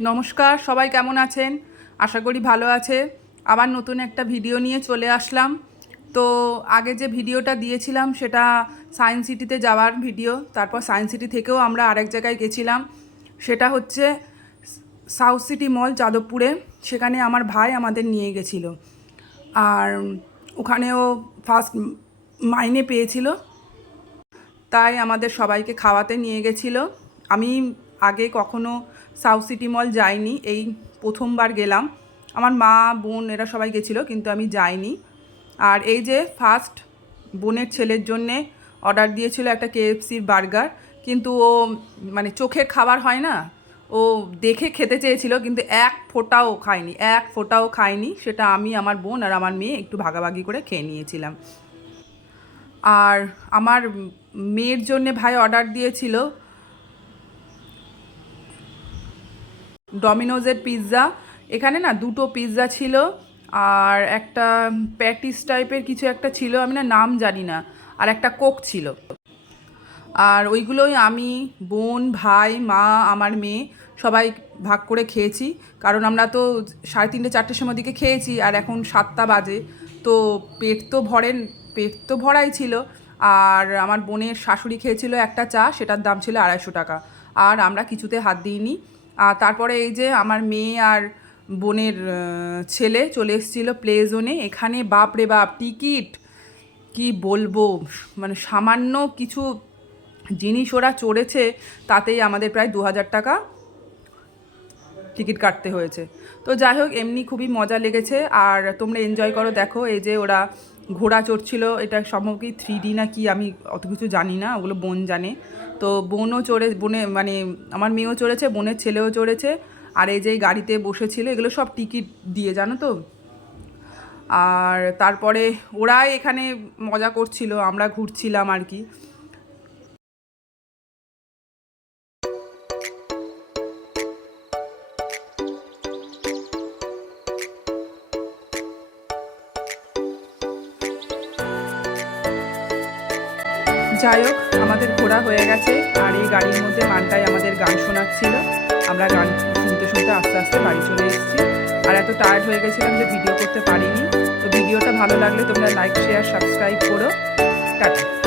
নমস্কার, সবাই কেমন আছেন? আশা করি ভালো আছে। আবার নতুন একটা ভিডিও নিয়ে চলে আসলাম। তো আগে যে ভিডিওটা দিয়েছিলাম সেটা সায়েন্স সিটিতে যাওয়ার ভিডিও, তারপর সায়েন্স সিটি থেকেও আমরা আরেক জায়গায় গেছিলাম। সেটা হচ্ছে সাউথ সিটি মল যাদবপুরে। সেখানে আমার ভাই আমাদের নিয়ে গেছিল। আর ওখানেও ফার্স্ট মাইনে পেয়েছিল। তাই আমাদের সবাইকে খাওয়াতে নিয়ে গেছিল। আমি আগে কখনো সাউথ সিটি মল যাইনি, এই প্রথমবার গেলাম। আমার মা, বোন এরা সবাই গেছিল, কিন্তু আমি যাইনি। আর এই যে ফার্স্ট বোনের ছেলের জন্যে অর্ডার দিয়েছিল একটা কেএফসির বার্গার কিন্তু ও মানে চোখের খাবার হয় না, ও দেখে খেতে চেয়েছিল, কিন্তু এক ফোঁটাও খায়নি, এক ফোঁটাও খায়নি। সেটা আমি, আমার বোন আর আমার মেয়ে একটু ভাগাভাগি করে খেয়ে নিয়েছিলাম। আর আমার মেয়ের জন্যে ভাই অর্ডার দিয়েছিল ডমিনোজের পিৎজা এখানে না দুটো পিৎজা ছিল, আর একটা প্যাটিস টাইপের কিছু একটা ছিল, আমি না নাম জানি না, আর একটা কোক ছিল। আর ওইগুলোই আমি, বোন, ভাই, মা, আমার মেয়ে, সবাই ভাগ করে খেয়েছি। কারণ আমরা তো সাড়ে তিনটে, চারটের সময় দিকে খেয়েছি, আর এখন সাতটা বাজে। তো পেট তো ভরেন, পেট তো ভরাই ছিল। আর আমার বোনের শাশুড়ি খেয়েছিল একটা চা, সেটার দাম ছিল আড়াইশো টাকা। আর আমরা কিছুতে হাত দিইনি। আর তারপরে এই যে আমার মেয়ে আর বোনের ছেলে চলে এসেছিল প্লে জোনে এখানে বাপ রে বাপ, টিকিট! কি বলব? মানে সামান্য কিছু জিনিস ওরা চড়েছে, তাতেই আমাদের প্রায় দু হাজার টাকা টিকিট কাটতে হয়েছে। তো যাই হোক, এমনি খুবই মজা লেগেছে। আর তোমরা এনজয় করো, দেখো এই যে ওরা ঘোড়া চড়ছিল, এটা সম্ভব কি থ্রি ডি না কি, আমি অত কিছু জানি না, ওগুলো বোন জানে। তো বোনও চড়ে, বোনে মানে আমার মেয়েও চড়েছে, বোনের ছেলেও চড়েছে, আর এই যে গাড়িতে বসেছিল, এগুলো সব টিকিট দিয়ে, জানো তো? আর তারপরে ওরাই এখানে মজা করছিল, আমরা ঘুরছিলাম আর কি। যাই হোক, আমাদের ঘোরা হয়ে গেছে। আর এই গাড়ির মধ্যে মানটাই আমাদের গান শোনাচ্ছিল। আমরা গান শুনতে শুনতে আস্তে আস্তে বাড়ি চলে এসেছি। আর এত টায়ার্ড হয়ে গেছিলাম যে ভিডিও করতে পারিনি। তো ভিডিওটা ভালো লাগলে তোমরা লাইক শেয়ার সাবস্ক্রাইব করো। টাটা।